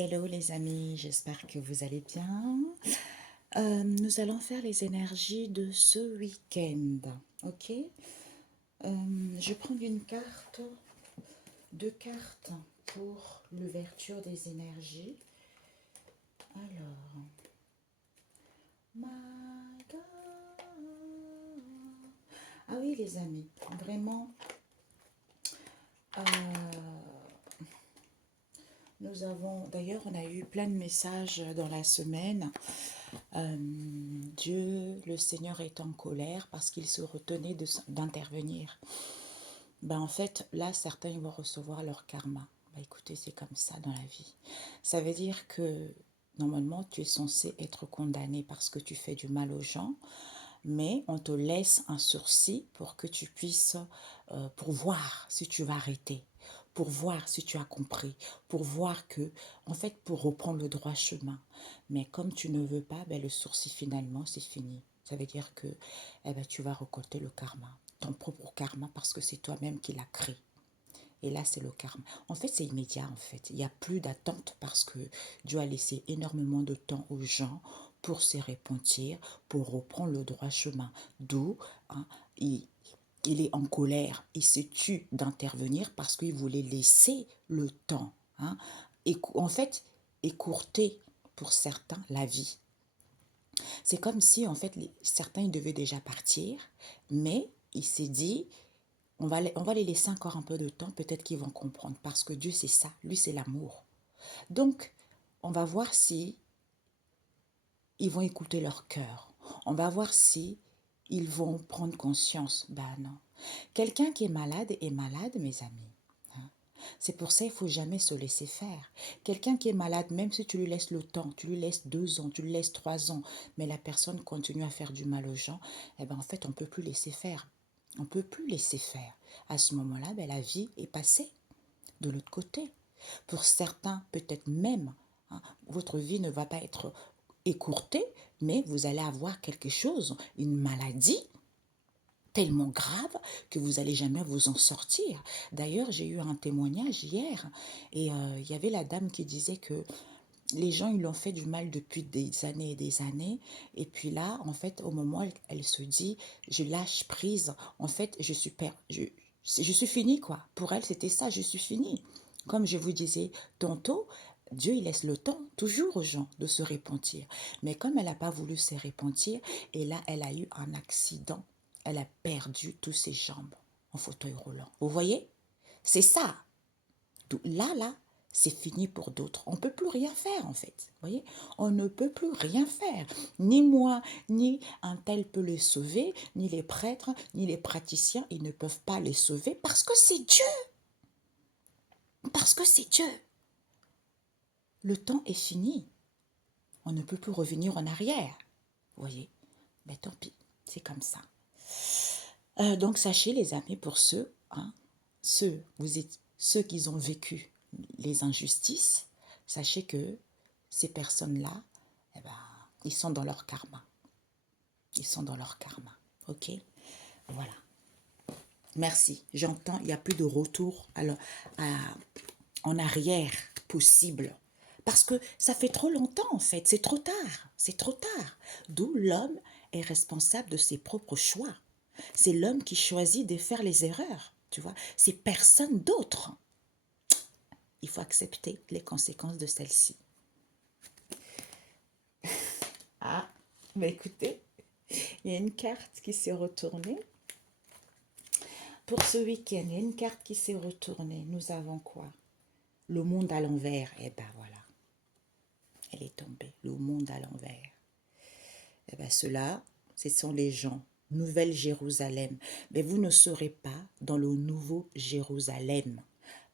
Hello les amis, j'espère que vous allez bien. Nous allons faire les énergies de ce week-end, ok? Je prends une carte, deux cartes pour l'ouverture des énergies. Alors, my God. Ah oui les amis, vraiment, euh, nous avons, d'ailleurs on a eu plein de messages dans la semaine. Dieu, le Seigneur est en colère parce qu'il se retenait d'intervenir. Ben en fait, là, certains ils vont recevoir leur karma. Ben écoutez, c'est comme ça dans la vie. Ça veut dire que normalement, tu es censé être condamné parce que tu fais du mal aux gens, mais on te laisse un sursis pour que tu puisses, pour voir si tu vas arrêter, pour voir si tu as compris, pour voir que, en fait, pour reprendre le droit chemin. Mais comme tu ne veux pas, ben, le sursis finalement, c'est fini. Ça veut dire que eh ben, tu vas récolter le karma, ton propre karma, parce que c'est toi-même qui l'as créé. Et là, c'est le karma. En fait, c'est immédiat, en fait. Il n'y a plus d'attente parce que Dieu a laissé énormément de temps aux gens pour se repentir, pour reprendre le droit chemin. D'où hein, il est en colère, il se tue d'intervenir parce qu'il voulait laisser le temps. Hein, et en fait, écourter pour certains la vie. C'est comme si, en fait, certains ils devaient déjà partir, mais il s'est dit, on va les laisser encore un peu de temps, peut-être qu'ils vont comprendre, parce que Dieu, c'est ça, lui, c'est l'amour. Donc, on va voir si ils vont écouter leur cœur. On va voir si ils vont prendre conscience. Ben non. Quelqu'un qui est malade, mes amis. Hein. C'est pour ça qu'il ne faut jamais se laisser faire. Quelqu'un qui est malade, même si tu lui laisses le temps, tu lui laisses 2 ans, tu lui laisses 3 ans, mais la personne continue à faire du mal aux gens, eh ben en fait, on ne peut plus laisser faire. On ne peut plus laisser faire. À ce moment-là, ben, la vie est passée de l'autre côté. Pour certains, peut-être même, hein, votre vie ne va pas être écourtée, mais vous allez avoir quelque chose, une maladie tellement grave que vous allez jamais vous en sortir. D'ailleurs, j'ai eu un témoignage hier et il y avait la dame qui disait que les gens ils l'ont fait du mal depuis des années et des années et puis là en fait au moment où elle se dit je lâche prise en fait je suis finie quoi. Pour elle c'était ça, je suis finie. Comme je vous disais tantôt, Dieu il laisse le temps toujours aux gens de se repentir, mais comme elle n'a pas voulu se repentir et là elle a eu un accident, elle a perdu tous ses jambes en fauteuil roulant, vous voyez, c'est ça. Là, c'est fini pour d'autres. On ne peut plus rien faire, en fait. Vous voyez, on ne peut plus rien faire. Ni moi, ni un tel peut les sauver, ni les prêtres, ni les praticiens, ils ne peuvent pas les sauver parce que c'est Dieu. Parce que c'est Dieu. Le temps est fini. On ne peut plus revenir en arrière. Vous voyez, mais tant pis, c'est comme ça. Donc sachez les amis, pour ceux, hein, ceux qui ont vécu les injustices, sachez que ces personnes-là, eh ben, ils sont dans leur karma. Ils sont dans leur karma. Ok. Voilà. Merci. J'entends, il n'y a plus de retour en arrière possible. Parce que ça fait trop longtemps en fait. C'est trop tard. C'est trop tard. D'où l'homme est responsable de ses propres choix. C'est l'homme qui choisit de faire les erreurs. Tu vois, c'est personne d'autre. Il faut accepter les conséquences de celle-ci. Ah, mais écoutez, il y a une carte qui s'est retournée. Pour ce week-end, il y a une carte qui s'est retournée. Nous avons quoi? Le monde à l'envers. Eh ben voilà, elle est tombée. Le monde à l'envers. Eh bien, ceux-là, ce sont les gens. Nouvelle Jérusalem. Mais vous ne serez pas dans le nouveau Jérusalem.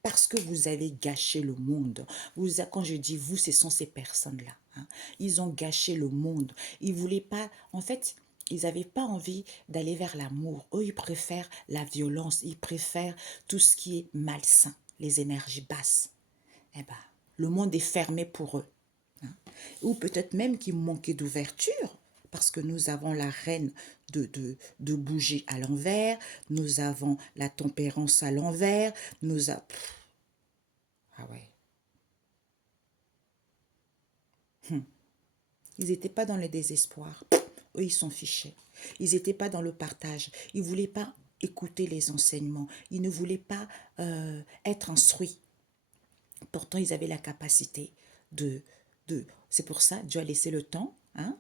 Parce que vous avez gâché le monde. Quand je dis vous, ce sont ces personnes-là. Hein. Ils ont gâché le monde. Ils ne voulaient pas... En fait, ils n'avaient pas envie d'aller vers l'amour. Eux, ils préfèrent la violence. Ils préfèrent tout ce qui est malsain, les énergies basses. Eh ben, le monde est fermé pour eux. Hein. Ou peut-être même qu'ils manquaient d'ouverture, parce que nous avons la reine de bouger à l'envers, nous avons la tempérance à l'envers, nous avons... Ah ouais. Ils n'étaient pas dans le désespoir. Eux, ils s'en fichaient. Ils n'étaient pas dans le partage. Ils ne voulaient pas écouter les enseignements. Ils ne voulaient pas être instruits. Pourtant, ils avaient la capacité de... C'est pour ça, Dieu a laissé le temps, hein,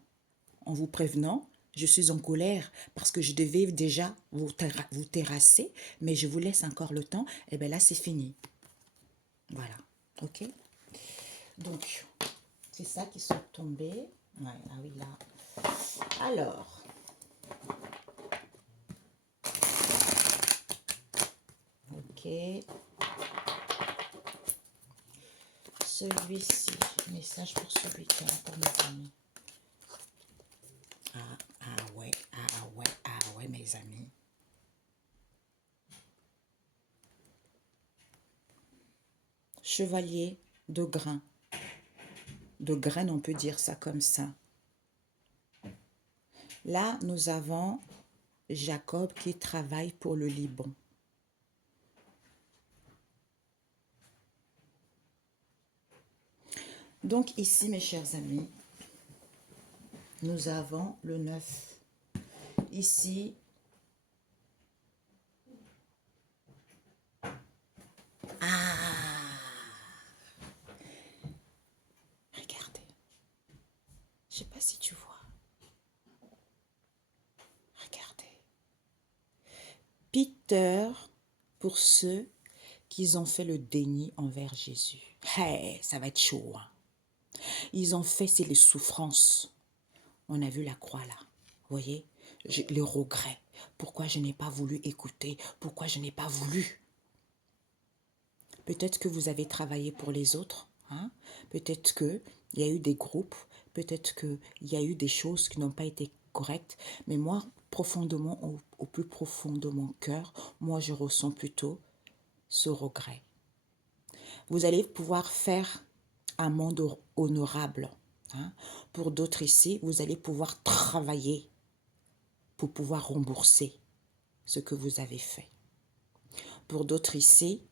en vous prévenant, je suis en colère parce que je devais déjà vous terrasser, mais je vous laisse encore le temps. Et bien là, c'est fini. Voilà. OK? Donc, c'est ça qui sont tombés. Ouais, ah oui, là. Alors, OK. Celui-ci, message pour ce week-end pour mes amis. Ah ouais, mes amis. Chevalier de grains. De graines, on peut dire ça comme ça. Là, nous avons Jacob qui travaille pour le Liban. Donc ici, mes chers amis, nous avons le 9. Ici, regardez. Je ne sais pas si tu vois. Regardez. Peter, pour ceux qui ont fait le déni envers Jésus. Hey, ça va être chaud. Hein? Ils ont fait, c'est les souffrances. On a vu la croix là. Vous voyez, le regret. Pourquoi je n'ai pas voulu écouter? Pourquoi je n'ai pas voulu? Peut-être que vous avez travaillé pour les autres. Hein? Peut-être qu'il y a eu des groupes. Peut-être qu'il y a eu des choses qui n'ont pas été correctes. Mais moi, profondément, au plus profond de mon cœur, moi, je ressens plutôt ce regret. Vous allez pouvoir faire un monde honorable. Hein? Pour d'autres ici, vous allez pouvoir travailler pour pouvoir rembourser ce que vous avez fait. Pour d'autres ici,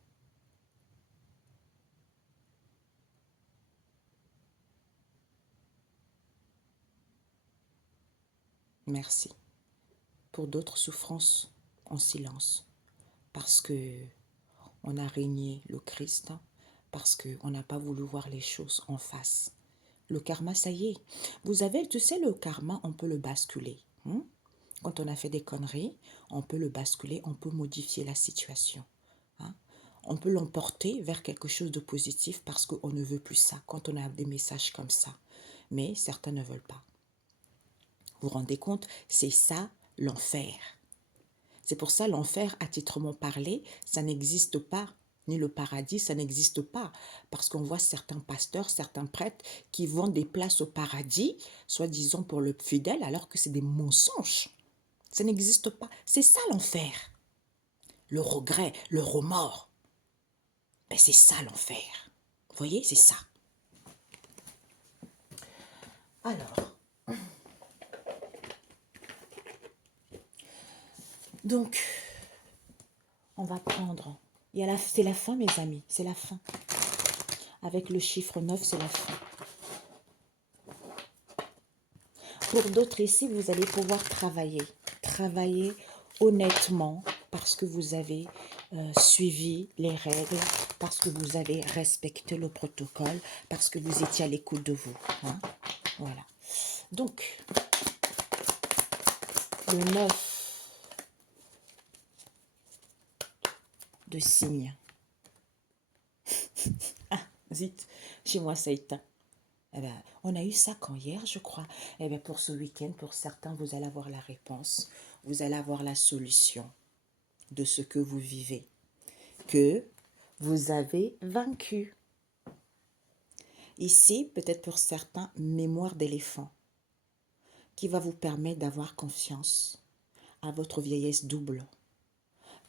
merci. Pour d'autres, souffrances en silence. Parce que on a régné le Christ, parce qu'on n'a pas voulu voir les choses en face. Le karma, ça y est. Vous avez, tu sais, le karma, on peut le basculer. Hein? Quand on a fait des conneries, on peut le basculer, on peut modifier la situation. Hein? On peut l'emporter vers quelque chose de positif parce qu'on ne veut plus ça, quand on a des messages comme ça. Mais certains ne veulent pas. Vous vous rendez compte? C'est ça l'enfer. C'est pour ça l'enfer, à titrement parlé, ça n'existe pas. Ni le paradis, ça n'existe pas. Parce qu'on voit certains pasteurs, certains prêtres qui vendent des places au paradis, soi-disant pour le fidèle, alors que c'est des mensonges. Ça n'existe pas. C'est ça l'enfer. Le regret, le remords. Ben, c'est ça l'enfer. Vous voyez, c'est ça. Alors, donc, on va prendre... C'est la fin, mes amis, c'est la fin. Avec le chiffre 9, c'est la fin. Pour d'autres ici, vous allez pouvoir travailler. Travailler honnêtement parce que vous avez suivi les règles, parce que vous avez respecté le protocole, parce que vous étiez à l'écoute de vous. Hein? Voilà. Donc, le 9 de cygne. Ah, zut, chez moi ça éteint. Eh ben, on a eu ça quand hier, je crois. Eh bien, pour ce week-end, pour certains, vous allez avoir la réponse. Vous allez avoir la solution de ce que vous vivez. Que vous avez vaincu. Ici, peut-être pour certains, mémoire d'éléphant, qui va vous permettre d'avoir confiance à votre vieillesse double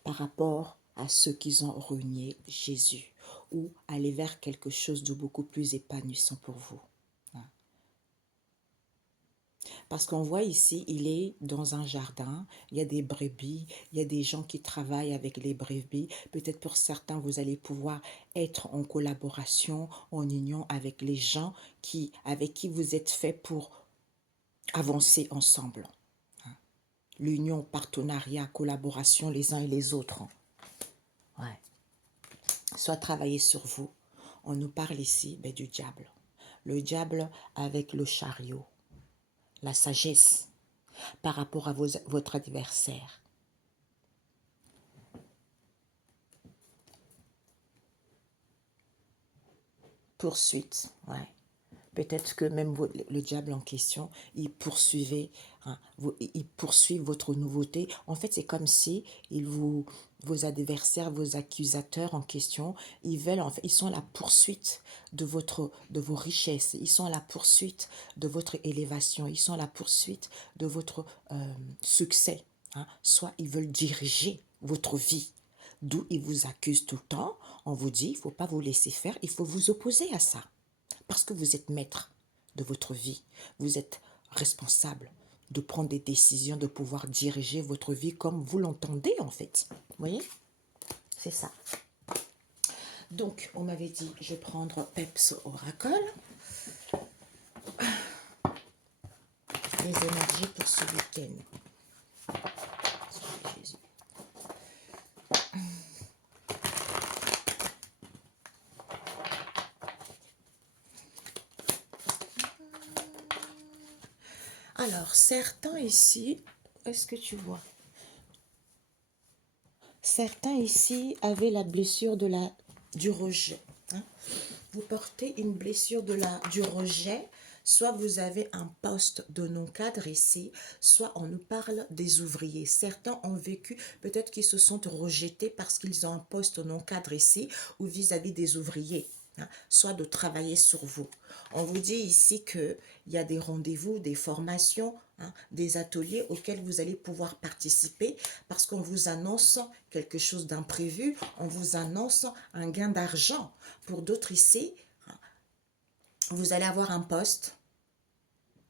par rapport à ceux qui ont renié Jésus ou aller vers quelque chose de beaucoup plus épanouissant pour vous. Parce qu'on voit ici, il est dans un jardin, il y a des brebis, il y a des gens qui travaillent avec les brebis. Peut-être pour certains, vous allez pouvoir être en collaboration, en union avec les gens avec qui vous êtes fait pour avancer ensemble. L'union, partenariat, collaboration les uns et les autres. Ouais. Soit travailler sur vous. On nous parle ici du diable. Le diable avec le chariot, la sagesse par rapport à votre adversaire. Poursuite, ouais. Peut-être que même le diable en question, il poursuivait, hein, il poursuit votre nouveauté. En fait, c'est comme si vos adversaires, vos accusateurs en question, en fait, ils sont à la poursuite de vos richesses. Ils sont à la poursuite de votre élévation. Ils sont à la poursuite de votre succès. Hein. Soit ils veulent diriger votre vie. D'où ils vous accusent tout le temps. On vous dit, il ne faut pas vous laisser faire, il faut vous opposer à ça. Parce que vous êtes maître de votre vie. Vous êtes responsable de prendre des décisions, de pouvoir diriger votre vie comme vous l'entendez en fait. Vous voyez? C'est ça. Donc, on m'avait dit, je vais prendre Peps Oracle. Les énergies pour ce week-end. Jésus. Alors, certains ici, est-ce que tu vois? Certains ici avaient la blessure du rejet. Hein? Vous portez une blessure du rejet, soit vous avez un poste de non-cadre ici, soit on nous parle des ouvriers. Certains ont vécu, peut-être qu'ils se sont rejetés parce qu'ils ont un poste non-cadre ici ou vis-à-vis des ouvriers. Hein, soit de travailler sur vous. On vous dit ici qu'il y a des rendez-vous, des formations, hein, des ateliers auxquels vous allez pouvoir participer parce qu'on vous annonce quelque chose d'imprévu, on vous annonce un gain d'argent. Pour d'autres ici, vous allez avoir un poste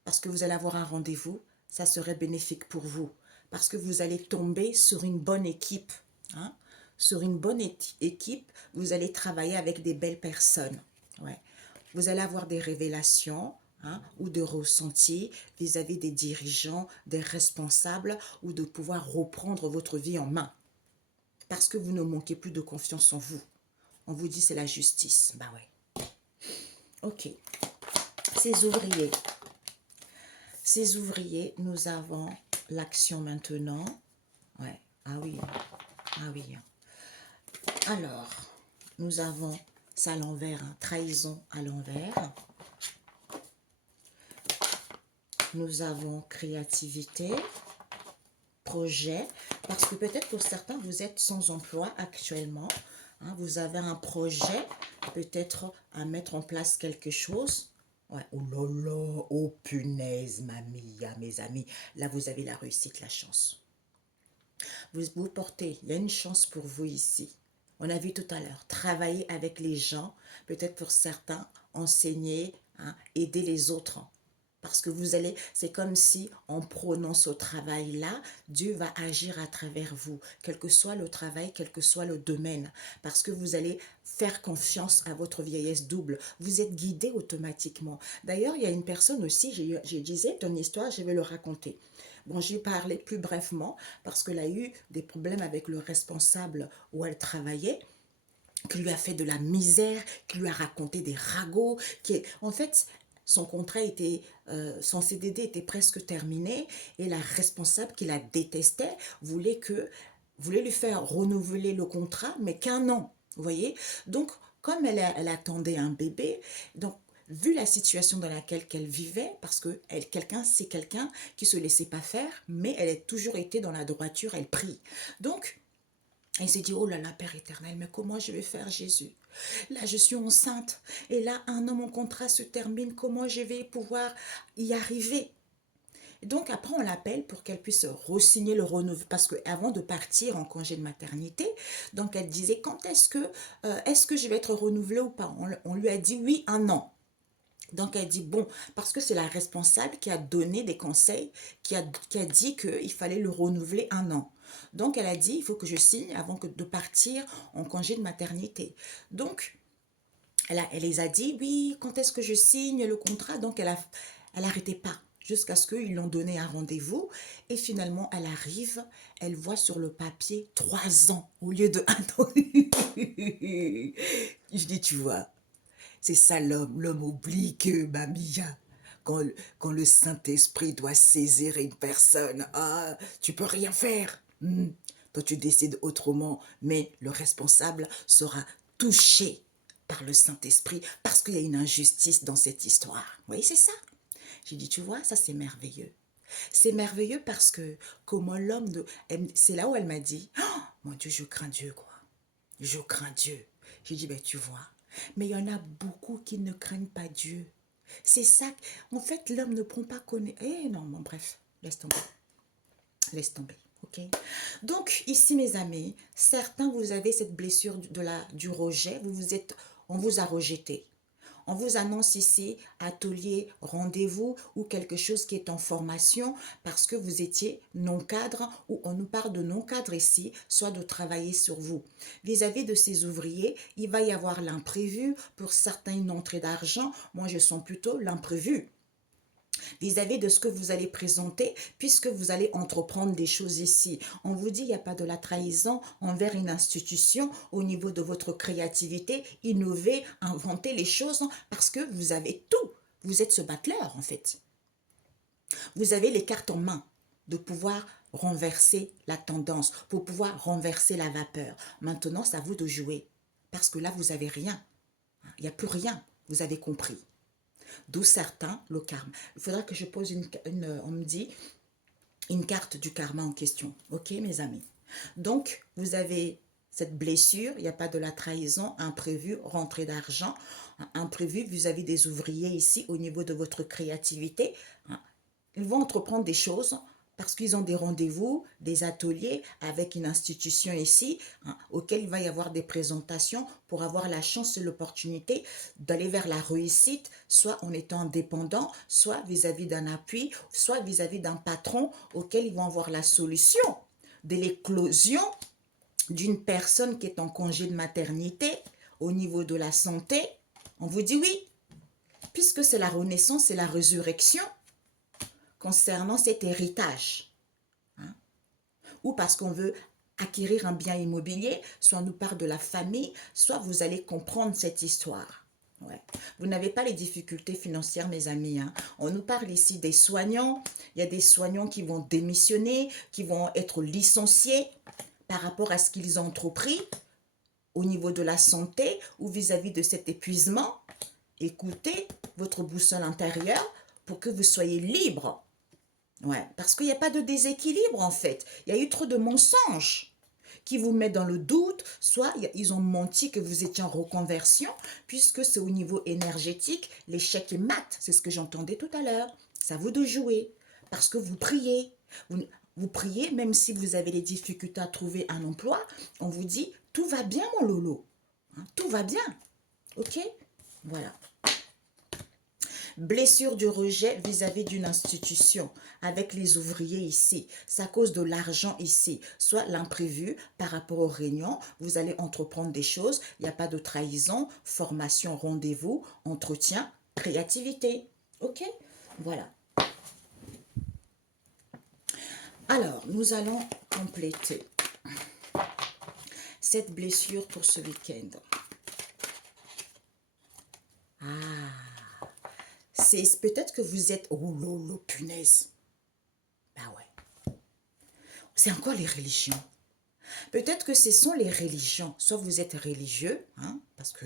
parce que vous allez avoir un rendez-vous, ça serait bénéfique pour vous parce que vous allez tomber sur une bonne équipe. Hein? Sur une bonne équipe, vous allez travailler avec des belles personnes. Ouais. Vous allez avoir des révélations hein, ou de ressentis vis-à-vis des dirigeants, des responsables ou de pouvoir reprendre votre vie en main. Parce que vous ne manquez plus de confiance en vous. On vous dit c'est la justice. Bah ouais. Ok. Ces ouvriers, nous avons l'action maintenant. Ouais. Ah oui. Ah oui. Alors, nous avons ça à l'envers, hein, trahison à l'envers. Nous avons créativité, projet, parce que peut-être pour certains, vous êtes sans emploi actuellement. Hein, vous avez un projet, peut-être à mettre en place quelque chose. Ouais. Oh là là, oh punaise, mamie, mes amis. Là, vous avez la réussite, la chance. Vous portez, il y a une chance pour vous ici. On a vu tout à l'heure, travailler avec les gens, peut-être pour certains, enseigner, hein, aider les autres. Parce que vous allez, c'est comme si en prenant ce travail-là, Dieu va agir à travers vous, quel que soit le travail, quel que soit le domaine. Parce que vous allez faire confiance à votre vieillesse double. Vous êtes guidé automatiquement. D'ailleurs, il y a une personne aussi, je disais, ton histoire, je vais le raconter. Bon, j'ai parlé plus brièvement parce qu'elle a eu des problèmes avec le responsable où elle travaillait, qui lui a fait de la misère, qui lui a raconté des ragots, en fait, son contrat était, son CDD était presque terminé et la responsable qui la détestait voulait lui faire renouveler le contrat, mais qu'un an, vous voyez. Donc, comme elle attendait un bébé, donc vu la situation dans laquelle elle vivait, parce que c'est quelqu'un qui se laissait pas faire, mais elle a toujours été dans la droiture, elle prie. Donc, elle s'est dit, oh là là, Père éternel, mais comment je vais faire, Jésus? Là, je suis enceinte. Et là, un an, mon contrat se termine. Comment je vais pouvoir y arriver? Donc, après, on l'appelle pour qu'elle puisse re-signer le renouveau. Parce qu'avant de partir en congé de maternité, donc elle disait, est-ce que je vais être renouvelée ou pas? On lui a dit, oui, un an. Donc elle dit, bon, parce que c'est la responsable qui a donné des conseils, qui a dit qu'il fallait le renouveler 1 an. Donc elle a dit, il faut que je signe avant de partir en congé de maternité. Donc elle les a dit, oui, quand est-ce que je signe le contrat? Donc elle arrêtait pas jusqu'à ce qu'ils l'ont donné un rendez-vous. Et finalement, elle arrive, elle voit sur le papier 3 ans au lieu de 1 an. Je dis, tu vois, c'est ça l'homme. L'homme oublie que, Mia, quand le Saint-Esprit doit saisir une personne, ah, tu peux rien faire. Toi, tu décides autrement, mais le responsable sera touché par le Saint-Esprit parce qu'il y a une injustice dans cette histoire. Oui, c'est ça. J'ai dit, tu vois, ça c'est merveilleux. C'est merveilleux parce que comment l'homme de... C'est là où elle m'a dit, oh, mon Dieu, je crains Dieu, quoi. Je crains Dieu. J'ai dit, ben tu vois, mais il y en a beaucoup qui ne craignent pas Dieu. C'est ça. En fait, l'homme ne prend pas connaître. Eh non, bon, bref, laisse tomber. Laisse tomber. Ok. Donc, ici, mes amis, certains, vous avez cette blessure du rejet. On vous a rejeté. On vous annonce ici atelier, rendez-vous ou quelque chose qui est en formation parce que vous étiez non-cadre ou on nous parle de non-cadre ici, soit de travailler sur vous. Vis-à-vis de ces ouvriers, il va y avoir l'imprévu. Pour certains, une entrée d'argent. Moi, je sens plutôt l'imprévu vis-à-vis de ce que vous allez présenter, puisque vous allez entreprendre des choses ici. On vous dit, il n'y a pas de la trahison envers une institution au niveau de votre créativité, innover, inventer les choses, parce que vous avez tout. Vous êtes ce battleur, en fait. Vous avez les cartes en main de pouvoir renverser la tendance, pour pouvoir renverser la vapeur. Maintenant, c'est à vous de jouer, parce que là, vous n'avez rien. Il n'y a plus rien, vous avez compris. D'où certains, le karma. Il faudra que je pose on me dit, une carte du karma en question. Ok, mes amis? Donc, vous avez cette blessure, il n'y a pas de la trahison, imprévu, rentrée d'argent, imprévu vis-à-vis des ouvriers ici au niveau de votre créativité. Ils vont entreprendre des choses parce qu'ils ont des rendez-vous, des ateliers avec une institution ici, auquel il va y avoir des présentations pour avoir la chance et l'opportunité d'aller vers la réussite, soit en étant indépendant, soit vis-à-vis d'un appui, soit vis-à-vis d'un patron auquel ils vont avoir la solution de l'éclosion d'une personne qui est en congé de maternité au niveau de la santé. On vous dit oui, puisque c'est la renaissance et la résurrection, concernant cet héritage. Ou parce qu'on veut acquérir un bien immobilier, soit on nous parle de la famille, soit vous allez comprendre cette histoire. Ouais. Vous n'avez pas les difficultés financières, mes amis. On nous parle ici des soignants. Il y a des soignants qui vont démissionner, qui vont être licenciés par rapport à ce qu'ils ont entrepris au niveau de la santé ou vis-à-vis de cet épuisement. Écoutez votre boussole intérieure pour que vous soyez libre. Ouais, parce qu'il n'y a pas de déséquilibre en fait. Il y a eu trop de mensonges qui vous mettent dans le doute. Soit ils ont menti que vous étiez en reconversion, puisque c'est au niveau énergétique, l'échec est mat. C'est ce que j'entendais tout à l'heure. C'est à vous de jouer. Parce que vous priez. Vous priez, même si vous avez des difficultés à trouver un emploi, on vous dit, tout va bien mon Lolo. Tout va bien. Ok? Voilà. Blessure du rejet vis-à-vis d'une institution avec les ouvriers ici. C'est à cause de l'argent ici. Soit l'imprévu par rapport aux réunions. Vous allez entreprendre des choses. Il n'y a pas de trahison, formation, rendez-vous, entretien, créativité. Ok? Voilà. Alors, nous allons compléter cette blessure pour ce week-end. C'est peut-être que vous êtes... Oh lolo, punaise. Ben ouais. C'est encore les religions. Peut-être que ce sont les religions. Soit vous êtes religieux, parce que...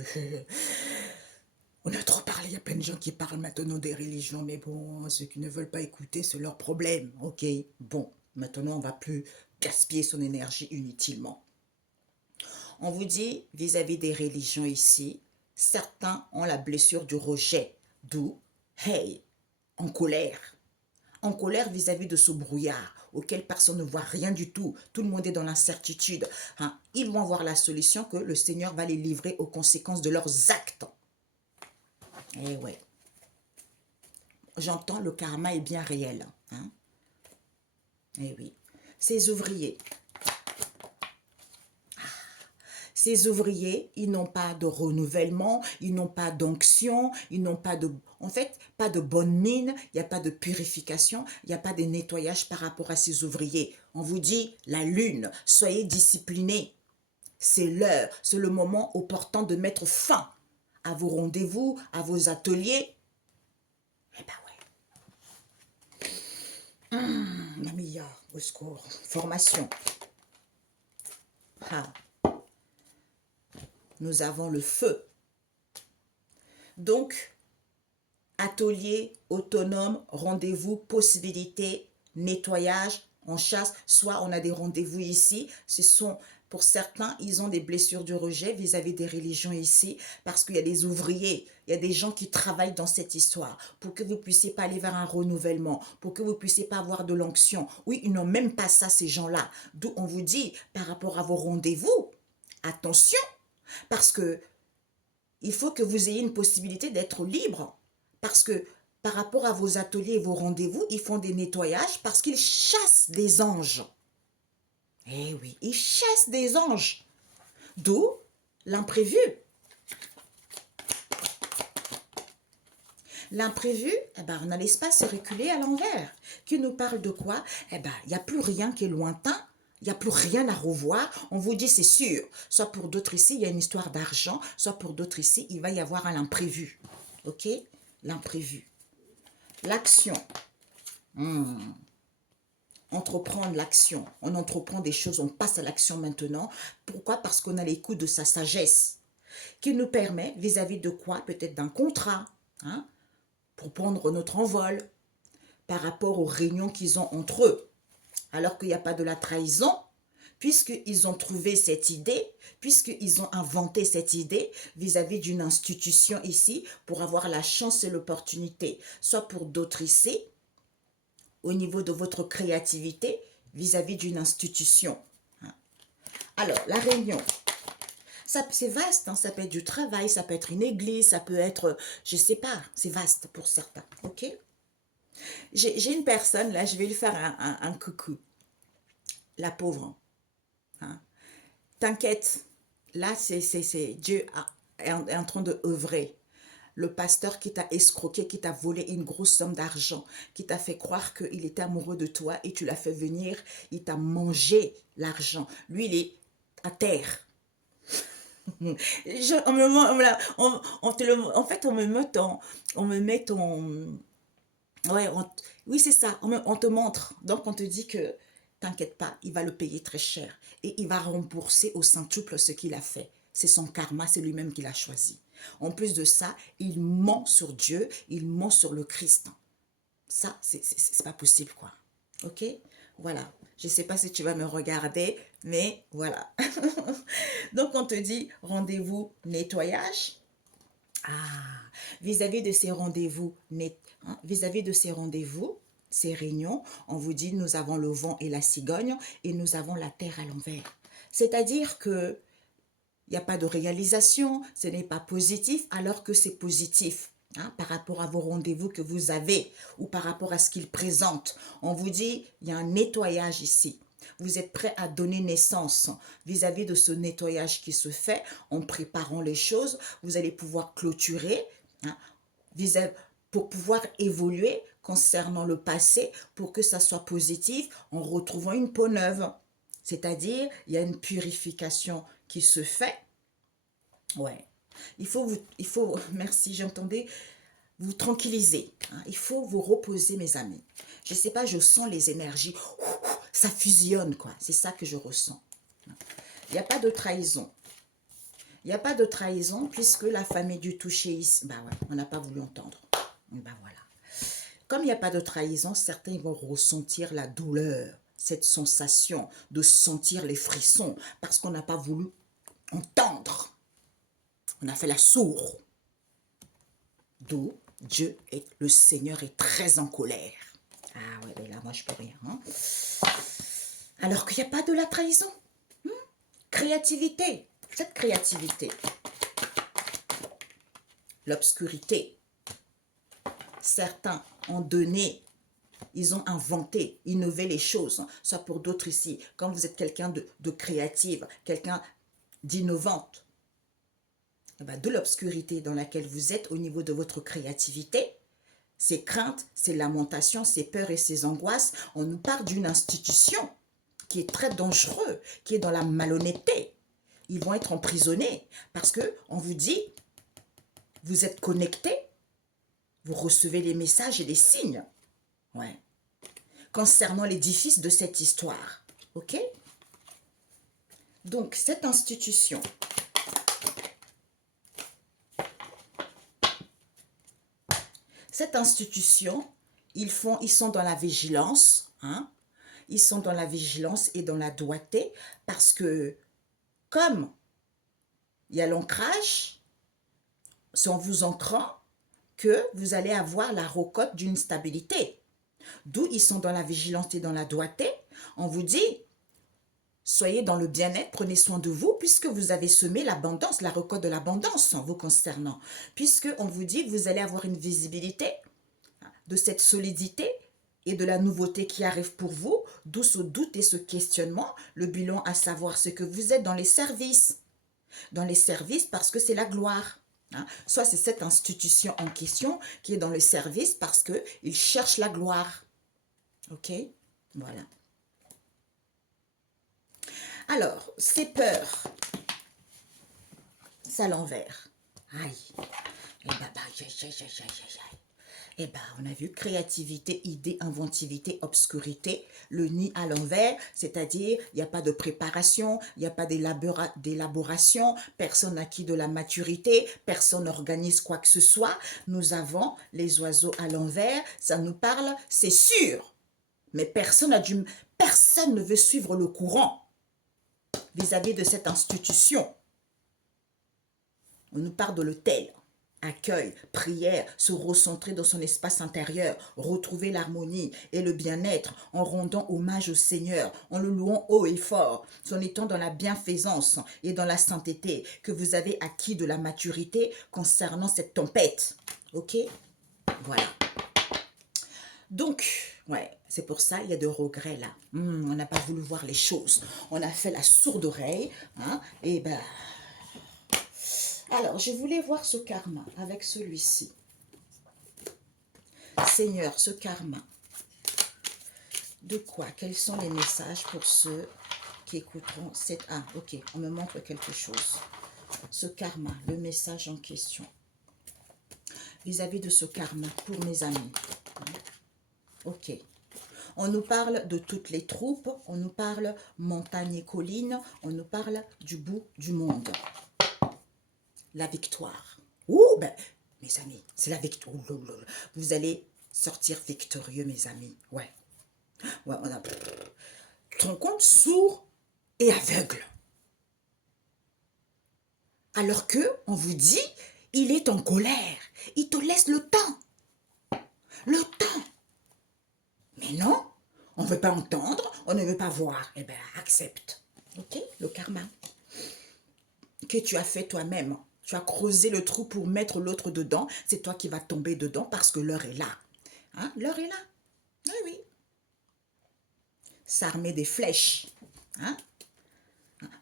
on a trop parlé, il y a plein de gens qui parlent maintenant des religions, mais bon, ceux qui ne veulent pas écouter, c'est leur problème, ok? Bon, maintenant, on ne va plus gaspiller son énergie inutilement. On vous dit, vis-à-vis des religions ici, certains ont la blessure du rejet, d'où, hey, en colère. En colère vis-à-vis de ce brouillard auquel personne ne voit rien du tout. Tout le monde est dans l'incertitude. Ils vont voir la solution que le Seigneur va les livrer aux conséquences de leurs actes. Eh ouais. j'entends le karma est bien réel. Hein. Eh oui. Ces ouvriers. Ces ouvriers, ils n'ont pas de renouvellement, ils n'ont pas d'onction, ils n'ont pas de... En fait, pas de bonne mine, il n'y a pas de purification, il n'y a pas de nettoyage par rapport à ces ouvriers. On vous dit, la lune, soyez disciplinés. C'est l'heure, c'est le moment opportun de mettre fin à vos rendez-vous, à vos ateliers. Eh ben ouais. Mamia, au secours. Formation. Ah. Nous avons le feu. Donc, atelier autonome, rendez-vous, possibilité, nettoyage, on chasse, soit on a des rendez-vous ici, ce sont, pour certains, ils ont des blessures du rejet vis-à-vis des religions ici, parce qu'il y a des ouvriers, il y a des gens qui travaillent dans cette histoire, pour que vous ne puissiez pas aller vers un renouvellement, pour que vous ne puissiez pas avoir de l'onction. Oui, ils n'ont même pas ça, ces gens-là. D'où on vous dit, par rapport à vos rendez-vous, attention, parce que il faut que vous ayez une possibilité d'être libre. Parce que par rapport à vos ateliers et vos rendez-vous, ils font des nettoyages parce qu'ils chassent des anges. Eh oui, ils chassent des anges. D'où l'imprévu. L'imprévu, eh ben, on a l'espace reculé à l'envers. Qui nous parle de quoi? Eh ben, il n'y a plus rien qui est lointain. Il n'y a plus rien à revoir. On vous dit c'est sûr. Soit pour d'autres ici, il y a une histoire d'argent. Soit pour d'autres ici, il va y avoir un imprévu. Ok? L'imprévu. L'action. Entreprendre l'action. On entreprend des choses, on passe à l'action maintenant. Pourquoi? Parce qu'on a l'écoute de sa sagesse qui nous permet, vis-à-vis de quoi? Peut-être d'un contrat, hein, pour prendre notre envol par rapport aux réunions qu'ils ont entre eux. Alors qu'il n'y a pas de la trahison, puisqu'ils ont trouvé cette idée, puisqu'ils ont inventé cette idée vis-à-vis d'une institution ici pour avoir la chance et l'opportunité, soit pour d'autres ici, au niveau de votre créativité vis-à-vis d'une institution. Alors, la réunion, c'est vaste, hein, ça peut être du travail, ça peut être une église, ça peut être, je ne sais pas, c'est vaste pour certains, ok? J'ai une personne, là, je vais lui faire un coucou, la pauvre, hein. T'inquiète, là, Dieu est en train de œuvrer. Le pasteur qui t'a escroqué, qui t'a volé une grosse somme d'argent, qui t'a fait croire qu'il était amoureux de toi et tu l'as fait venir, il t'a mangé l'argent. Lui, il est à terre. En fait, on me met ton... Ouais, oui, c'est ça, on te montre. Donc, on te dit que, t'inquiète pas, il va le payer très cher. Et il va rembourser au centuple ce qu'il a fait. C'est son karma, c'est lui-même qui l'a choisi. En plus de ça, il ment sur Dieu, il ment sur le Christ. Ça, c'est pas possible, quoi. Ok? Voilà. Je sais pas si tu vas me regarder, mais voilà. Donc, on te dit rendez-vous nettoyage. Ah, vis-à-vis de ces rendez-vous, vis-à-vis de ces rendez-vous, ces réunions, on vous dit nous avons le vent et la cigogne et nous avons la terre à l'envers. C'est-à-dire que il n'y a pas de réalisation, ce n'est pas positif alors que c'est positif. Hein, par rapport à vos rendez-vous que vous avez ou par rapport à ce qu'ils présentent. On vous dit, il y a un nettoyage ici. Vous êtes prêt à donner naissance vis-à-vis de ce nettoyage qui se fait en préparant les choses. Vous allez pouvoir clôturer, hein, pour pouvoir évoluer concernant le passé pour que ça soit positif en retrouvant une peau neuve. C'est-à-dire, il y a une purification qui se fait. Ouais. Merci, j'entendais, vous tranquilliser. Hein. Il faut vous reposer, mes amis. Je ne sais pas, je sens les énergies. Ça fusionne, quoi. C'est ça que je ressens. Il n'y a pas de trahison. Il n'y a pas de trahison puisque la famille du touché ici, bah ouais, on n'a pas voulu entendre. Bah voilà. Comme il n'y a pas de trahison, certains vont ressentir la douleur, cette sensation de sentir les frissons parce qu'on n'a pas voulu entendre. On a fait la sourde. D'où Dieu le Seigneur est très en colère. Ah ouais, mais là, moi, je peux rien. Hein. Alors qu'il n'y a pas de la trahison. Créativité. Cette créativité. L'obscurité. certains ont donné, ils ont inventé, innové les choses, soit pour d'autres ici, quand vous êtes quelqu'un de créative, quelqu'un d'innovante, de l'obscurité dans laquelle vous êtes au niveau de votre créativité, ces craintes, ces lamentations, ces peurs et ces angoisses, on nous parle d'une institution qui est très dangereuse, qui est dans la malhonnêteté. Ils vont être emprisonnés parce que on vous dit, vous êtes connectés, vous recevez les messages et les signes. Ouais. Concernant l'édifice de cette histoire. Ok? Donc, cette institution, ils sont dans la vigilance, hein? Ils sont dans la vigilance et dans la doigté parce que, comme il y a l'ancrage, c'est en vous ancrant que vous allez avoir la recote d'une stabilité. D'où ils sont dans la vigilance et dans la doigté. On vous dit, soyez dans le bien-être, prenez soin de vous, puisque vous avez semé l'abondance, la recote de l'abondance en vous concernant. Puisque on vous dit que vous allez avoir une visibilité de cette solidité et de la nouveauté qui arrive pour vous, d'où ce doute et ce questionnement, le bilan à savoir ce que vous êtes dans les services. Dans les services parce que c'est la gloire. Hein. Soit c'est cette institution en question qui est dans le service parce qu'il cherche la gloire. Ok? Voilà. Alors, ces peurs, c'est à l'envers. Aïe. Et on a vu créativité, idée, inventivité, obscurité, le nid à l'envers, c'est-à-dire il n'y a pas de préparation, il n'y a pas d'élaboration, personne n'acquit de la maturité, personne n'organise quoi que ce soit. Nous avons les oiseaux à l'envers, ça nous parle, c'est sûr, mais personne ne veut suivre le courant vis-à-vis de cette institution. On nous parle de l'autel. Accueil, prière, se recentrer dans son espace intérieur, retrouver l'harmonie et le bien-être en rendant hommage au Seigneur, en le louant haut et fort, en étant dans la bienfaisance et dans la sainteté, que vous avez acquis de la maturité concernant cette tempête. Ok? Voilà. Donc, ouais, c'est pour ça il y a de regrets là. On n'a pas voulu voir les choses. On a fait la sourde oreille, hein, et ben... Alors, je voulais voir ce karma avec celui-ci. Seigneur, ce karma, de quoi? Quels sont les messages pour ceux qui écouteront cette... Ah, ok, on me montre quelque chose. Ce karma, le message en question. Vis-à-vis de ce karma, pour mes amis. Ok. On nous parle de toutes les troupes, on nous parle montagne et collines, on nous parle du bout du monde. La victoire. Ouh, ben, mes amis, c'est la victoire. Vous allez sortir victorieux, mes amis. Ouais. Ouais, on a... Tu te rends compte, sourd et aveugle. Alors que, on vous dit, il est en colère. Il te laisse le temps. Le temps. Mais non, on ne veut pas entendre, on ne veut pas voir. Eh bien, accepte. Ok, le karma. Que tu as fait toi-même. Tu as creusé le trou pour mettre l'autre dedans. C'est toi qui vas tomber dedans parce que l'heure est là. Hein? L'heure est là. Oui, oui. S'armer des flèches. Hein?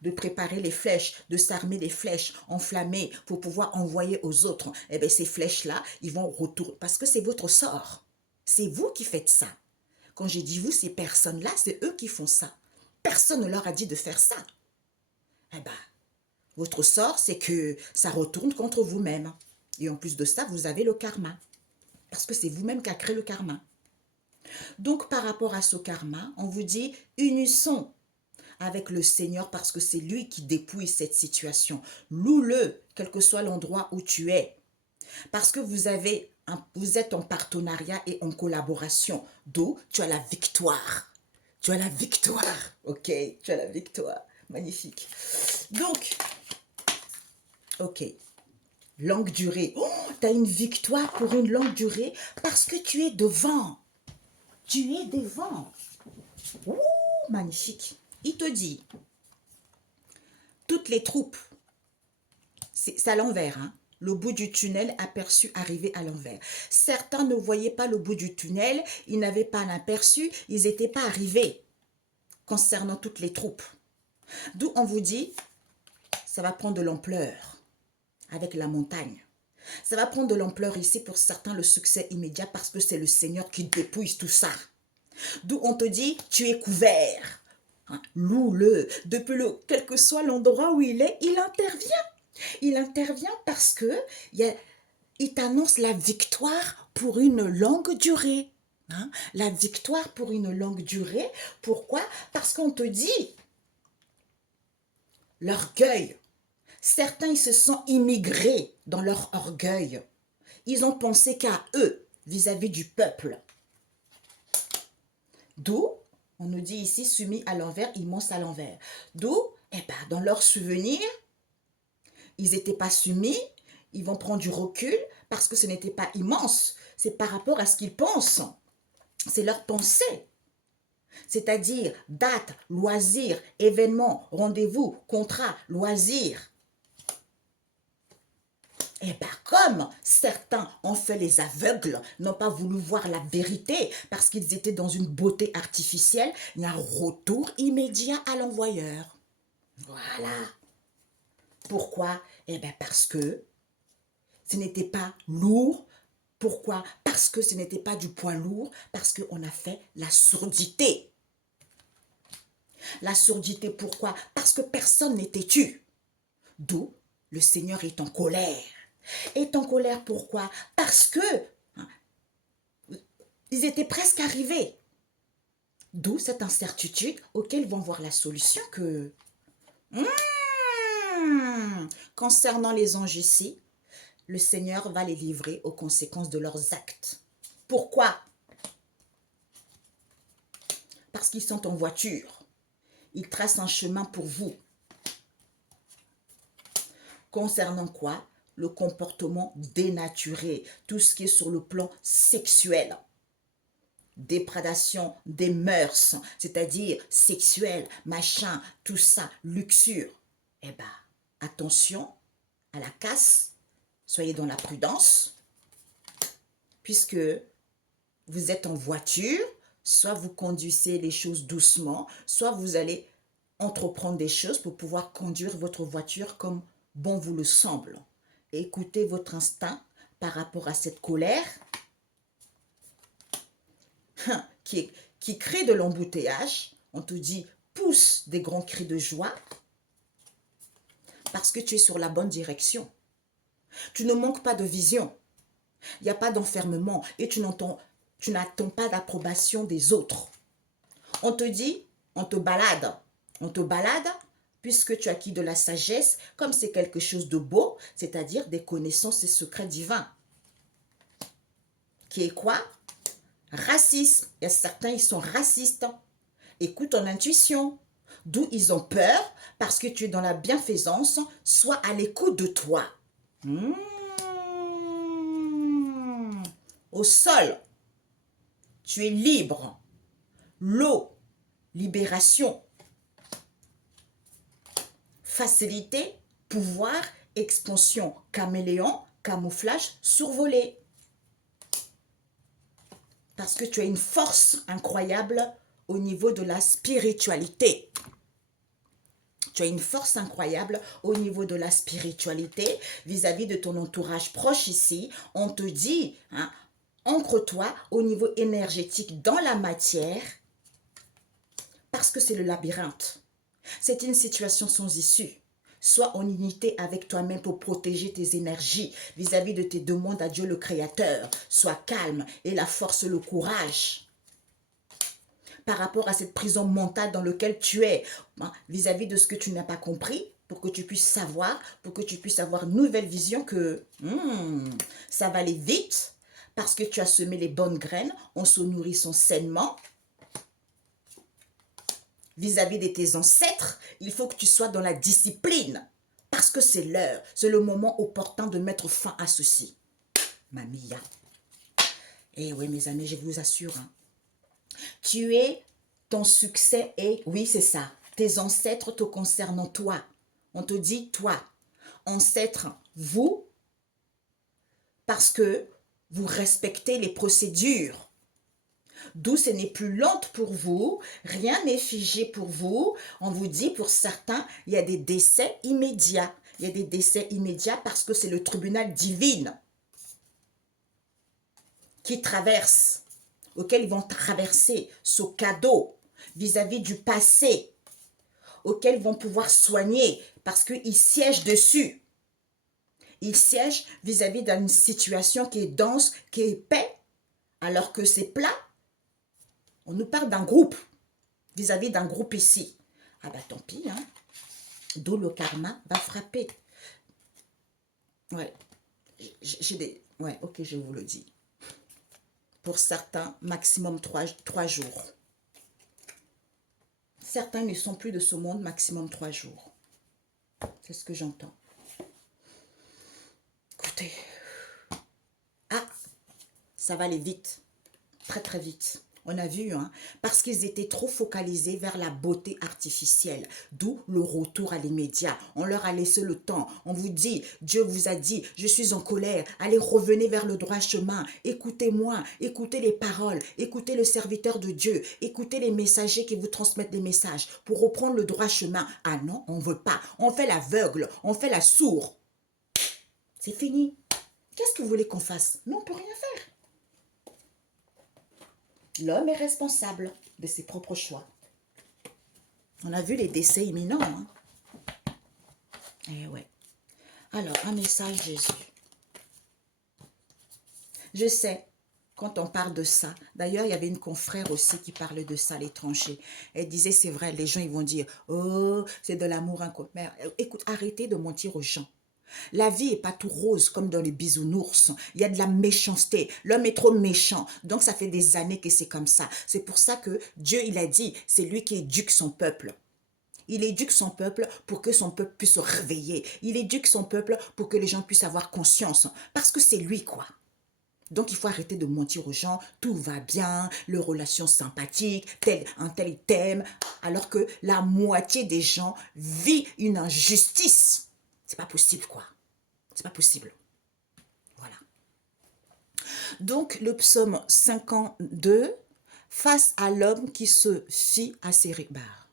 De préparer les flèches, de s'armer des flèches enflammées pour pouvoir envoyer aux autres. Eh bien, ces flèches-là, ils vont retourner. Parce que c'est votre sort. C'est vous qui faites ça. Quand j'ai dit vous, ces personnes-là, c'est eux qui font ça. Personne ne leur a dit de faire ça. Eh bien, votre sort, c'est que ça retourne contre vous-même. Et en plus de ça, vous avez le karma. Parce que c'est vous-même qui a créé le karma. Donc, par rapport à ce karma, on vous dit, unissons avec le Seigneur parce que c'est lui qui dépouille cette situation. Loue-le, quel que soit l'endroit où tu es. Parce que vous êtes en partenariat et en collaboration. D'où tu as la victoire. Tu as la victoire. Ok, tu as la victoire. Magnifique. Donc, ok, longue durée. Oh, tu as une victoire pour une longue durée parce que tu es devant. Tu es devant. Ouh, magnifique. Il te dit, toutes les troupes, c'est à l'envers, hein? le bout du tunnel aperçu arriver à l'envers. Certains ne voyaient pas le bout du tunnel, ils n'avaient pas l'aperçu, ils n'étaient pas arrivés concernant toutes les troupes. D'où on vous dit, ça va prendre de l'ampleur avec la montagne. Ça va prendre de l'ampleur ici pour certains le succès immédiat parce que c'est le Seigneur qui dépouille tout ça. D'où on te dit, tu es couvert. Hein, loue-le. Depuis quel que soit l'endroit où il est, il intervient. Il intervient parce que il t'annonce la victoire pour une longue durée. Hein? La victoire pour une longue durée. Pourquoi? Parce qu'on te dit l'orgueil. Certains, ils se sont immigrés dans leur orgueil. Ils ont pensé qu'à eux vis-à-vis du peuple. D'où, on nous dit ici, soumis à l'envers, immense à l'envers. D'où, dans leur souvenir, ils n'étaient pas soumis, ils vont prendre du recul parce que ce n'était pas immense. C'est par rapport à ce qu'ils pensent. C'est leur pensée. C'est-à-dire date, loisir, événement, rendez-vous, contrat, loisir. Comme certains ont fait les aveugles, n'ont pas voulu voir la vérité parce qu'ils étaient dans une beauté artificielle, il y a un retour immédiat à l'envoyeur. Voilà. Pourquoi? Parce que ce n'était pas lourd. Pourquoi? Parce que ce n'était pas du poids lourd, parce qu'on a fait la surdité. La surdité, pourquoi? Parce que personne n'est têtu. D'où le Seigneur est en colère. Est en colère pourquoi? Parce que ils étaient presque arrivés. D'où cette incertitude auquel ils vont voir la solution que concernant les anges ici, le Seigneur va les livrer aux conséquences de leurs actes. Pourquoi? Parce qu'ils sont en voiture. Ils tracent un chemin pour vous. Concernant quoi? Le comportement dénaturé, tout ce qui est sur le plan sexuel. Déprédation des mœurs, c'est-à-dire sexuel, machin, tout ça, luxure. Attention à la casse, soyez dans la prudence, puisque vous êtes en voiture, soit vous conduisez les choses doucement, soit vous allez entreprendre des choses pour pouvoir conduire votre voiture comme bon vous le semble. Écoutez votre instinct par rapport à cette colère qui crée de l'embouteillage. On te dit, pousse des grands cris de joie parce que tu es sur la bonne direction. Tu ne manques pas de vision. Il n'y a pas d'enfermement et tu n'attends pas d'approbation des autres. On te dit, on te balade puisque tu as acquis de la sagesse, comme c'est quelque chose de beau, c'est-à-dire des connaissances et secrets divins. Qui est quoi? Racisme. Il y a certains, ils sont racistes. Écoute ton intuition. D'où ils ont peur, parce que tu es dans la bienfaisance, sois à l'écoute de toi. Au sol, tu es libre. L'eau, libération. Facilité, pouvoir, expansion, caméléon, camouflage, survolé. Parce que tu as une force incroyable au niveau de la spiritualité. Tu as une force incroyable au niveau de la spiritualité vis-à-vis de ton entourage proche ici. On te dit, ancre-toi au niveau énergétique dans la matière parce que c'est le labyrinthe. C'est une situation sans issue. Sois en unité avec toi-même pour protéger tes énergies vis-à-vis de tes demandes à Dieu le Créateur. Sois calme et la force, le courage. Par rapport à cette prison mentale dans laquelle tu es, vis-à-vis de ce que tu n'as pas compris, pour que tu puisses savoir, pour que tu puisses avoir une nouvelle vision que ça va aller vite parce que tu as semé les bonnes graines en se nourrissant sainement. Vis-à-vis de tes ancêtres, il faut que tu sois dans la discipline. Parce que c'est l'heure, c'est le moment opportun de mettre fin à ceci. Mamia. Eh oui, mes amis, je vous assure. Tu es ton succès et, oui, c'est ça, tes ancêtres te concernant toi. On te dit, toi, ancêtre, vous, parce que vous respectez les procédures. D'où ce n'est plus lente pour vous, rien n'est figé pour vous. On vous dit pour certains, il y a des décès immédiats. Il y a des décès immédiats parce que c'est le tribunal divin qui traverse, auquel ils vont traverser ce cadeau vis-à-vis du passé, auquel ils vont pouvoir soigner parce qu'ils siègent dessus. Ils siègent vis-à-vis d'une situation qui est dense, qui est épais, alors que c'est plat. On nous parle d'un groupe, vis-à-vis d'un groupe ici. Ah bah tant pis, hein. D'où le karma va frapper. Ouais, j'ai des... Ouais, ok, je vous le dis. Pour certains, maximum 3 jours. Certains ne sont plus de ce monde, maximum 3 jours. C'est ce que j'entends. Écoutez. Ah, ça va aller vite. Très, très vite. On a vu, hein, parce qu'ils étaient trop focalisés vers la beauté artificielle, d'où le retour à l'immédiat. On leur a laissé le temps. On vous dit, Dieu vous a dit, je suis en colère, allez, revenez vers le droit chemin, écoutez-moi, écoutez les paroles, écoutez le serviteur de Dieu, écoutez les messagers qui vous transmettent des messages pour reprendre le droit chemin. Ah non, on ne veut pas. On fait l'aveugle, on fait la sourde. C'est fini. Qu'est-ce que vous voulez qu'on fasse? Non, on ne peut rien faire. L'homme est responsable de ses propres choix. On a vu les décès imminents. Hein? Eh ouais. Alors, un message Jésus. Je sais, quand on parle de ça, d'ailleurs, il y avait une confrère aussi qui parlait de ça à l'étranger. Elle disait, c'est vrai, les gens, ils vont dire, oh, c'est de l'amour incommensurable. Écoute, arrêtez de mentir aux gens. La vie n'est pas tout rose comme dans les bisounours. Il y a de la méchanceté. L'homme est trop méchant. Donc, ça fait des années que c'est comme ça. C'est pour ça que Dieu, il a dit, c'est lui qui éduque son peuple. Il éduque son peuple pour que son peuple puisse se réveiller. Il éduque son peuple pour que les gens puissent avoir conscience. Parce que c'est lui, quoi. Donc, il faut arrêter de mentir aux gens. Tout va bien, les relations sympathiques, un tel thème. Alors que la moitié des gens vit une injustice. C'est pas possible, quoi. C'est pas possible. Voilà. Donc, le psaume 52, face à l'homme qui se fie à ses ribards.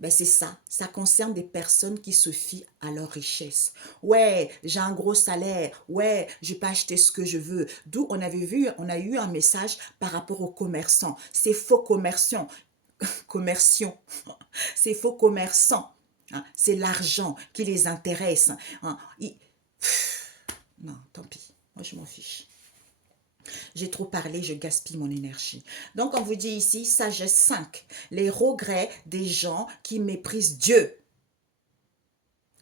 Ben c'est ça concerne des personnes qui se fient à leur richesse. Ouais, j'ai un gros salaire, ouais, je peux acheter ce que je veux. D'où on avait vu, on a eu un message par rapport aux commerçants. Ces faux commerçants, ces faux commerçants. Hein, c'est l'argent qui les intéresse. Hein, non, tant pis. Moi, je m'en fiche. J'ai trop parlé, je gaspille mon énergie. Donc, on vous dit ici, sagesse 5, les regrets des gens qui méprisent Dieu.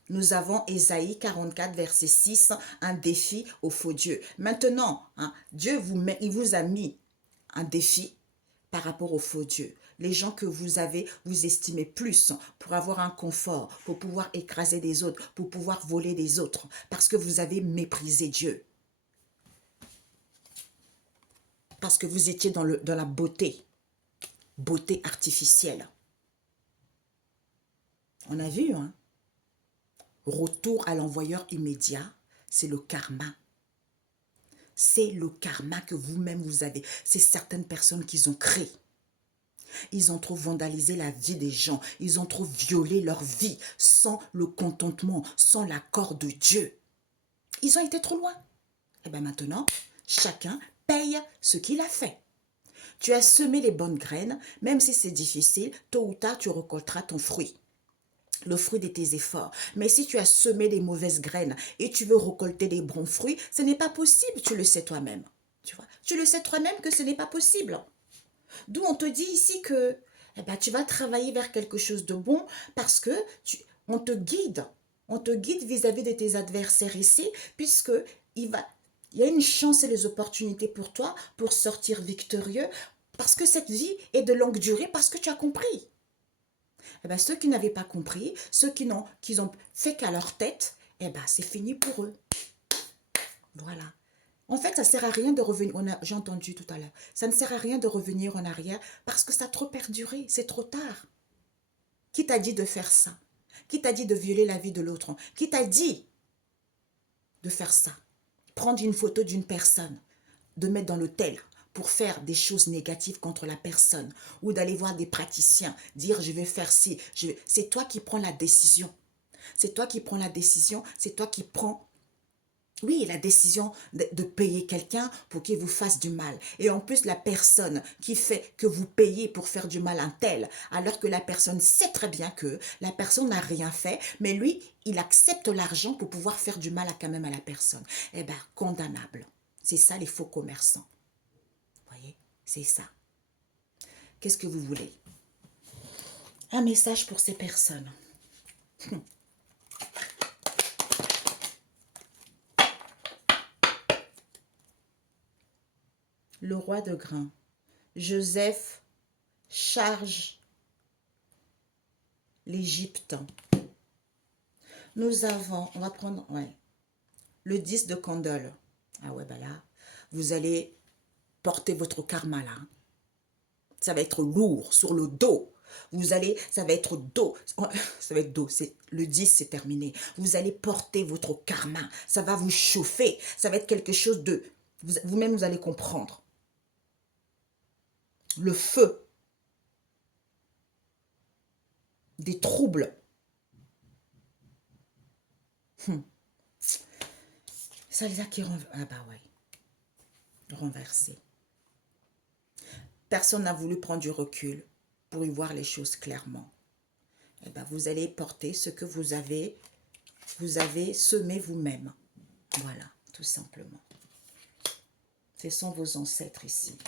Nous avons Ésaïe 44, verset 6, un défi au faux Dieu. Maintenant, hein, Dieu il vous a mis un défi par rapport au faux Dieu. Les gens que vous estimez plus pour avoir un confort, pour pouvoir écraser des autres, pour pouvoir voler des autres, parce que vous avez méprisé Dieu. Parce que vous étiez dans la beauté artificielle. On a vu, hein? Retour à l'envoyeur immédiat, c'est le karma. C'est le karma que vous-même vous avez. C'est certaines personnes qui ont créé. Ils ont trop vandalisé la vie des gens. Ils ont trop violé leur vie sans le contentement, sans l'accord de Dieu. Ils ont été trop loin. Et bien maintenant, chacun paye ce qu'il a fait. Tu as semé les bonnes graines, même si c'est difficile, tôt ou tard tu récolteras ton fruit. Le fruit de tes efforts. Mais si tu as semé des mauvaises graines et tu veux récolter des bons fruits, ce n'est pas possible, tu le sais toi-même. Tu vois, tu le sais toi-même que ce n'est pas possible. D'où on te dit ici que tu vas travailler vers quelque chose de bon parce que on te guide. On te guide vis-à-vis de tes adversaires ici, puisque il y a une chance et les opportunités pour toi pour sortir victorieux, parce que cette vie est de longue durée, parce que tu as compris. Ceux qui n'avaient pas compris, ceux qui ont fait qu'à leur tête, c'est fini pour eux. Voilà. En fait, ça ne sert à rien de revenir, j'ai entendu tout à l'heure, ça ne sert à rien de revenir en arrière parce que ça a trop perduré, c'est trop tard. Qui t'a dit de faire ça? Qui t'a dit de violer la vie de l'autre? Qui t'a dit de faire ça? prendre une photo d'une personne, de mettre dans l'hôtel pour faire des choses négatives contre la personne ou d'aller voir des praticiens, dire je vais faire ci, c'est toi qui prends la décision. C'est toi qui prends la décision, c'est toi qui prends, oui, la décision de payer quelqu'un pour qu'il vous fasse du mal. Et en plus, la personne qui fait que vous payez pour faire du mal à un tel, alors que la personne sait très bien que la personne n'a rien fait, mais lui, il accepte l'argent pour pouvoir faire du mal quand même à la personne. Eh bien, condamnable. C'est ça les faux commerçants. Vous voyez, c'est ça. Qu'est-ce que vous voulez? Un message pour ces personnes. Le roi de grain. Joseph charge l'Égypte. Nous avons, on va prendre, ouais, le 10 de candole. Ah ouais, bah là, vous allez porter votre karma là. Ça va être lourd sur le dos. Vous allez, ça va être dos. Ça va être dos. Le 10, c'est terminé. Vous allez porter votre karma. Ça va vous chauffer. Ça va être quelque chose de... Vous-même, vous allez comprendre. Le feu. Des troubles. Ça les a qui renversent. Ah bah ouais. Renversé. Personne n'a voulu prendre du recul pour y voir les choses clairement. Eh ben, vous allez porter ce que vous avez semé vous-même. Voilà, tout simplement. Ce sont vos ancêtres ici.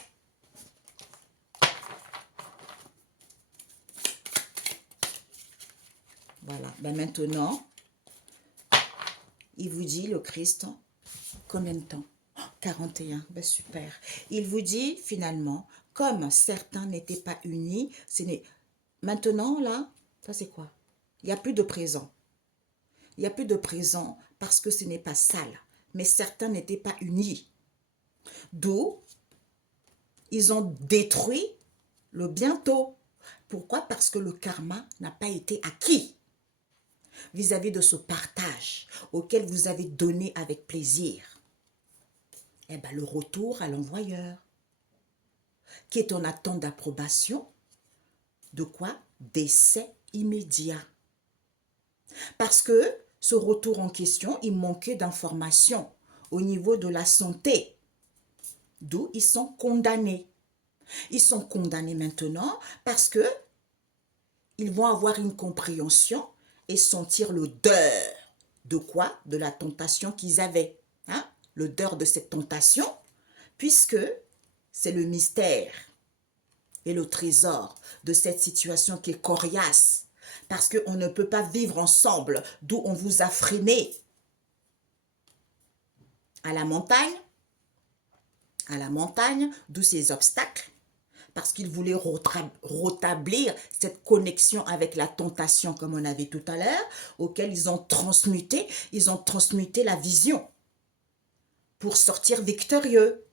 Voilà. Ben maintenant, il vous dit, le Christ, combien de temps? 41, ben super. Il vous dit finalement, comme certains n'étaient pas unis, maintenant là, ça c'est quoi? Il n'y a plus de présent. Il n'y a plus de présent parce que ce n'est pas sale. Mais certains n'étaient pas unis. D'où ils ont détruit le bientôt. Pourquoi? Parce que le karma n'a pas été acquis vis-à-vis de ce partage auquel vous avez donné avec plaisir. Eh bien, le retour à l'envoyeur, qui est en attente d'approbation, de quoi? Décès immédiat. Parce que ce retour en question, il manquait d'informations au niveau de la santé. D'où ils sont condamnés. Ils sont condamnés maintenant parce que ils vont avoir une compréhension et sentir l'odeur. De quoi? De la tentation qu'ils avaient. Hein? L'odeur de cette tentation, puisque c'est le mystère et le trésor de cette situation qui est coriace. Parce qu'on ne peut pas vivre ensemble, d'où on vous a freiné. À la montagne, d'où ces obstacles, parce qu'ils voulaient rétablir cette connexion avec la tentation, comme on avait tout à l'heure, auquel ils ont transmuté la vision pour sortir victorieux.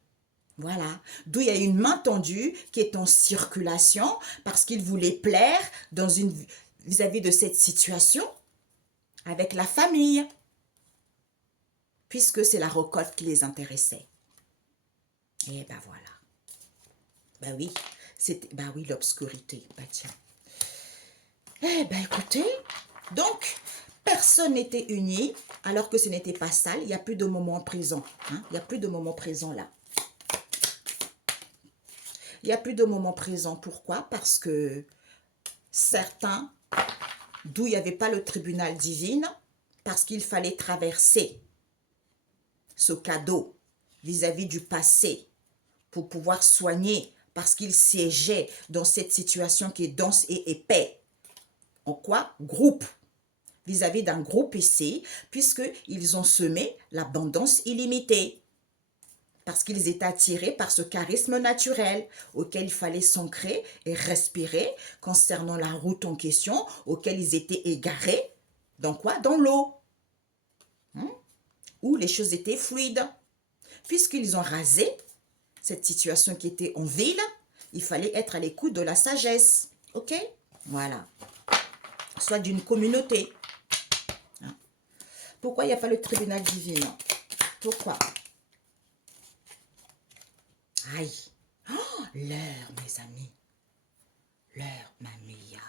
Voilà, d'où il y a une main tendue qui est en circulation parce qu'ils voulaient plaire vis-à-vis de cette situation avec la famille, puisque c'est la récolte qui les intéressait. Et ben voilà. Ben oui, ben oui, l'obscurité. Ben tiens. Eh ben écoutez, donc, personne n'était uni, alors que ce n'était pas sale. Il n'y a plus de moment présent. Hein? Il n'y a plus de moment présent là. Il n'y a plus de moment présent. Pourquoi? Parce que certains, d'où il n'y avait pas le tribunal divin, parce qu'il fallait traverser ce cadeau vis-à-vis du passé pour pouvoir soigner, parce qu'il siégeait dans cette situation qui est dense et épais. En quoi? Groupe. Vis-à-vis d'un groupe ici, puisqu'ils ont semé l'abondance illimitée. Parce qu'ils étaient attirés par ce charisme naturel auquel il fallait s'ancrer et respirer concernant la route en question, auquel ils étaient égarés. Dans quoi? Dans l'eau. Où les choses étaient fluides. Puisqu'ils ont rasé cette situation qui était en ville, il fallait être à l'écoute de la sagesse. Ok? Voilà. Soit d'une communauté. Pourquoi il n'y a pas le tribunal divin? Pourquoi? Aïe. Oh, l'heure, mes amis. L'heure, ma mia.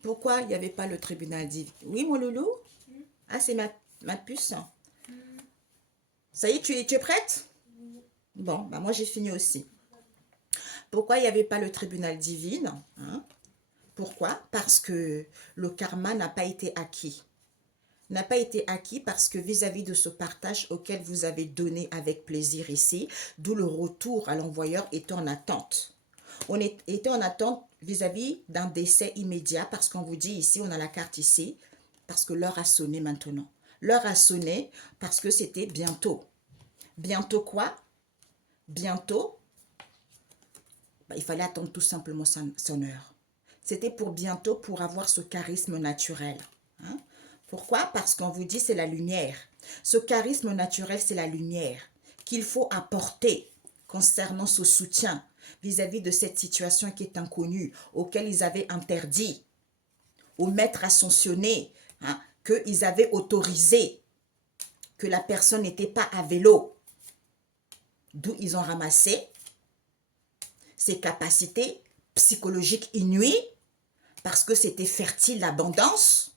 Pourquoi il n'y avait pas le tribunal divin? Oui, mon loulou? Ah, c'est ma puce. Ça y est, tu es prête? Bon, bah moi j'ai fini aussi. Pourquoi il n'y avait pas le tribunal divin, hein? Pourquoi? Parce que le karma n'a pas été acquis. N'a pas été acquis parce que vis-à-vis de ce partage auquel vous avez donné avec plaisir ici, d'où le retour à l'envoyeur était en attente. On était en attente vis-à-vis d'un décès immédiat parce qu'on vous dit ici, on a la carte ici, parce que l'heure a sonné maintenant. L'heure a sonné parce que c'était bientôt. Bientôt quoi? Bientôt, bah, il fallait attendre tout simplement son heure. C'était pour bientôt pour avoir ce charisme naturel. Hein? Pourquoi? Parce qu'on vous dit c'est la lumière. Ce charisme naturel, c'est la lumière qu'il faut apporter concernant ce soutien vis-à-vis de cette situation qui est inconnue, auquel ils avaient interdit au maître ascensionné, hein, qu'ils avaient autorisé que la personne n'était pas à vélo. D'où ils ont ramassé ses capacités psychologiques inouïes parce que c'était fertile l'abondance,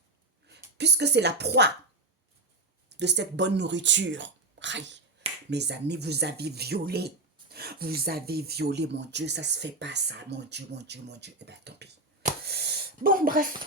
puisque c'est la proie de cette bonne nourriture. Aïe, mes amis, vous avez violé. Vous avez violé, mon Dieu, ça se fait pas ça, mon Dieu, mon Dieu, mon Dieu. Eh bien, tant pis. Bon, bref.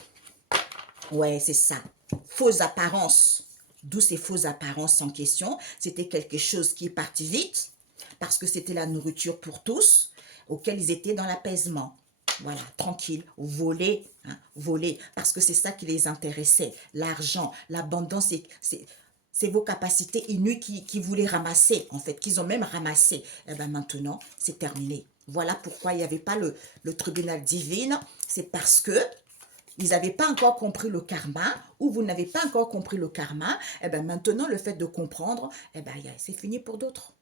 Ouais, c'est ça. Fausses apparences. D'où ces fausses apparences en question. C'était quelque chose qui est parti vite, parce que c'était la nourriture pour tous, auquel ils étaient dans l'apaisement. Voilà, tranquille, voler, hein, voler, parce que c'est ça qui les intéressait. L'argent, l'abondance, c'est vos capacités inouïes qui voulaient ramasser, en fait, qu'ils ont même ramassé. Et bien maintenant, c'est terminé. Voilà pourquoi il n'y avait pas le tribunal divin. C'est parce que ils n'avaient pas encore compris le karma, ou vous n'avez pas encore compris le karma. Et bien maintenant, le fait de comprendre, eh ben, c'est fini pour d'autres.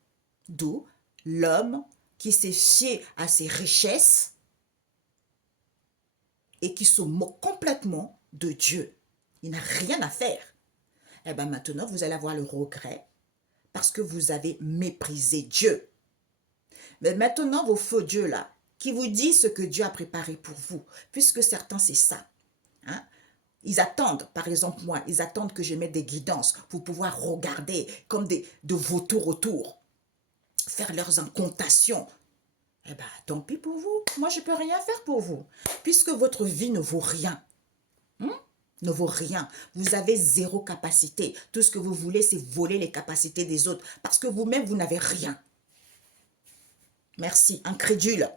D'où l'homme qui s'est fié à ses richesses et qui se moque complètement de Dieu. Il n'a rien à faire. Eh bien maintenant, vous allez avoir le regret parce que vous avez méprisé Dieu. Mais maintenant, vos faux dieux là, qui vous disent ce que Dieu a préparé pour vous, puisque certains c'est ça. Hein? Ils attendent, par exemple moi, ils attendent que je mette des guidances pour pouvoir regarder comme de vautours autour, faire leurs incantations. Eh bien, tant pis pour vous. Moi, je ne peux rien faire pour vous, puisque votre vie ne vaut rien. Ne vaut rien. Vous avez zéro capacité. Tout ce que vous voulez, c'est voler les capacités des autres, parce que vous-même, vous n'avez rien. Merci, incrédule.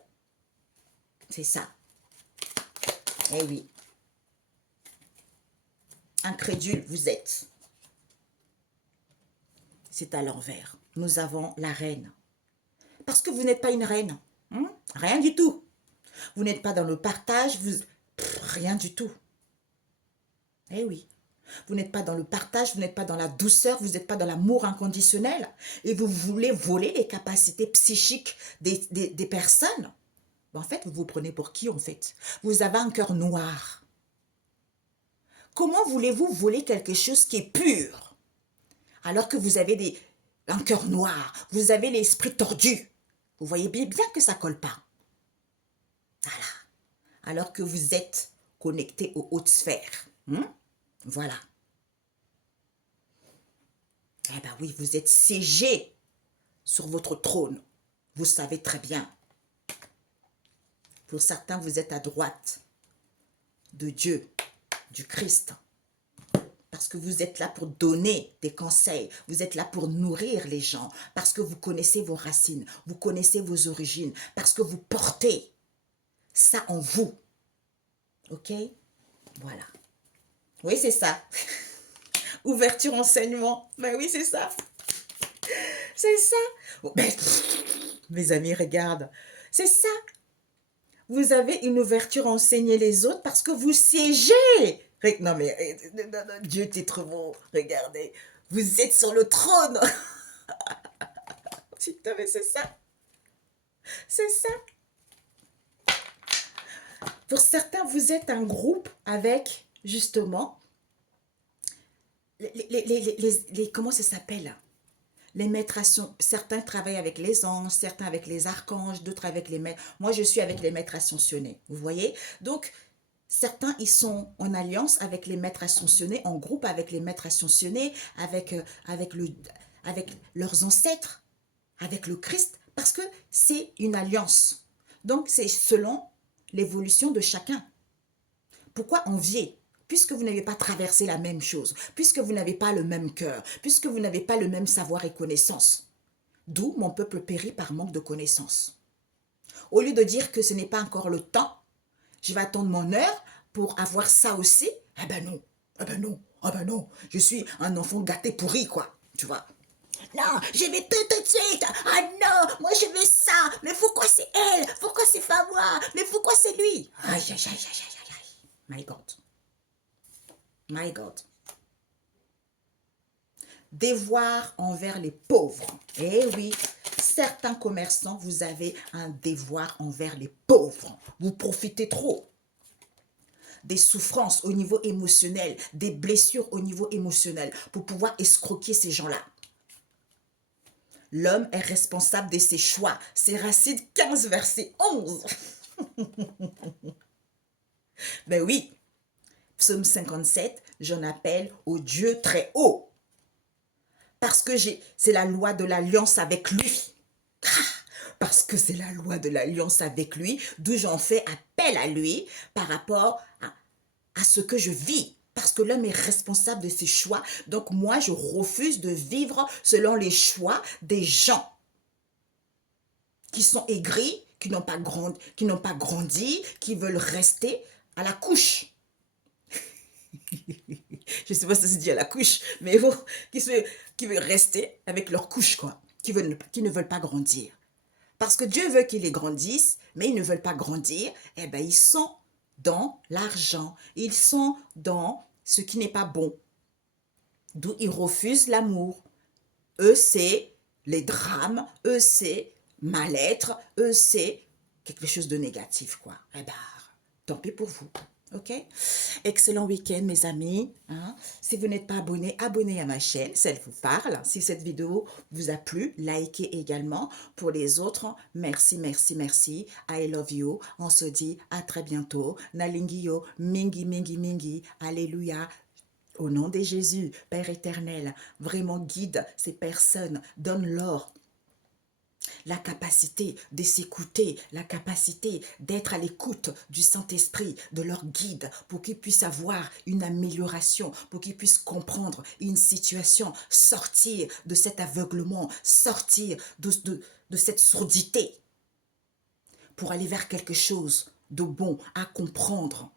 C'est ça. Eh oui. Incrédule, vous êtes. C'est à l'envers. Nous avons la reine. Parce que vous n'êtes pas une reine. Rien du tout. Vous n'êtes pas dans le partage, rien du tout. Eh oui. Vous n'êtes pas dans le partage, vous n'êtes pas dans la douceur, vous n'êtes pas dans l'amour inconditionnel. Et vous voulez voler les capacités psychiques des personnes. En fait, vous vous prenez pour qui en fait? Vous avez un cœur noir. Comment voulez-vous voler quelque chose qui est pur alors que vous avez un cœur noir, vous avez l'esprit tordu? Vous voyez bien que ça ne colle pas. Voilà. Alors que vous êtes connecté aux hautes sphères. Voilà. Eh bien oui, vous êtes siégé sur votre trône. Vous savez très bien. Pour certains, vous êtes à droite de Dieu, du Christ. Parce que vous êtes là pour donner des conseils. Vous êtes là pour nourrir les gens. Parce que vous connaissez vos racines. Vous connaissez vos origines. Parce que vous portez ça en vous. Ok? Voilà. Oui, c'est ça. Ouverture enseignement. Ben oui, c'est ça. C'est ça. Ben, mes amis, regarde. C'est ça. Vous avez une ouverture à enseigner les autres parce que vous siégez. Non, mais Dieu, t'es trop beau. Regardez. Vous êtes sur le trône. Putain, mais c'est ça. C'est ça. Pour certains, vous êtes un groupe avec, justement, comment ça s'appelle? Les maîtres ascensionnés, certains travaillent avec les anges, certains avec les archanges, d'autres avec les maîtres. Moi, je suis avec les maîtres ascensionnés, vous voyez? Donc, certains, ils sont en alliance avec les maîtres ascensionnés, en groupe avec les maîtres ascensionnés, avec leurs ancêtres, avec le Christ, parce que c'est une alliance. Donc, c'est selon l'évolution de chacun. Pourquoi envier? Puisque vous n'avez pas traversé la même chose, puisque vous n'avez pas le même cœur, puisque vous n'avez pas le même savoir et connaissance. D'où mon peuple périt par manque de connaissance. Au lieu de dire que ce n'est pas encore le temps, je vais attendre mon heure pour avoir ça aussi. Ah ben non, ah ben non, ah ben non. Je suis un enfant gâté pourri, quoi. Tu vois. Non, je vais tout de suite. Ah non, moi je veux ça. Mais pourquoi c'est elle? Pourquoi c'est pas moi? Mais pourquoi c'est lui? Aïe, aïe, aïe, aïe, aïe, aïe. My God. My God. Devoir envers les pauvres. Eh oui, certains commerçants, vous avez un devoir envers les pauvres. Vous profitez trop. Des souffrances au niveau émotionnel, des blessures au niveau émotionnel pour pouvoir escroquer ces gens-là. L'homme est responsable de ses choix. C'est Racine 15, verset 11. Ben oui, Psaume 57, j'en appelle au Dieu très haut. Parce que c'est la loi de l'alliance avec lui. Parce que c'est la loi de l'alliance avec lui, d'où j'en fais appel à lui par rapport à ce que je vis. Parce que l'homme est responsable de ses choix. Donc moi, je refuse de vivre selon les choix des gens qui sont aigris, qui n'ont pas grandi, qui veulent rester à la couche. Je ne sais pas si ça se dit à la couche, mais bon, qui veulent rester avec leur couche, quoi. Qui ne veulent pas grandir. Parce que Dieu veut qu'ils les grandissent, mais ils ne veulent pas grandir. Eh bien, ils sont dans l'argent. Ils sont dans ce qui n'est pas bon. D'où ils refusent l'amour. Eux, c'est les drames. Eux, c'est mal-être. Eux, c'est quelque chose de négatif, quoi. Eh bien, tant pis pour vous. Ok? Excellent week-end, mes amis. Hein? Si vous n'êtes pas abonné, abonnez à ma chaîne, si elle vous parle. Si cette vidéo vous a plu, likez également. Pour les autres, merci, merci, merci. I love you. On se dit à très bientôt. Nalingiyo, mingi, mingi, mingi. Alléluia. Au nom de Jésus, Père éternel, vraiment guide ces personnes, donne-leur la capacité de s'écouter, la capacité d'être à l'écoute du Saint-Esprit, de leur guide, pour qu'ils puissent avoir une amélioration, pour qu'ils puissent comprendre une situation, sortir de cet aveuglement, sortir de cette surdité, pour aller vers quelque chose de bon, à comprendre,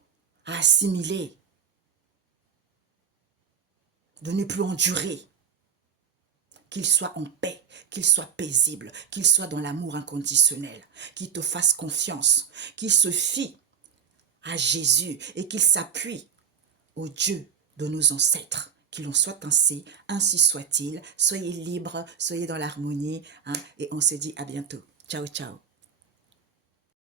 à assimiler, de ne plus endurer. Qu'il soit en paix, qu'il soit paisible, qu'il soit dans l'amour inconditionnel, qu'il te fasse confiance, qu'il se fie à Jésus et qu'il s'appuie au Dieu de nos ancêtres. Qu'il en soit ainsi, ainsi soit-il. Soyez libres, soyez dans l'harmonie, hein, et on se dit à bientôt. Ciao, ciao.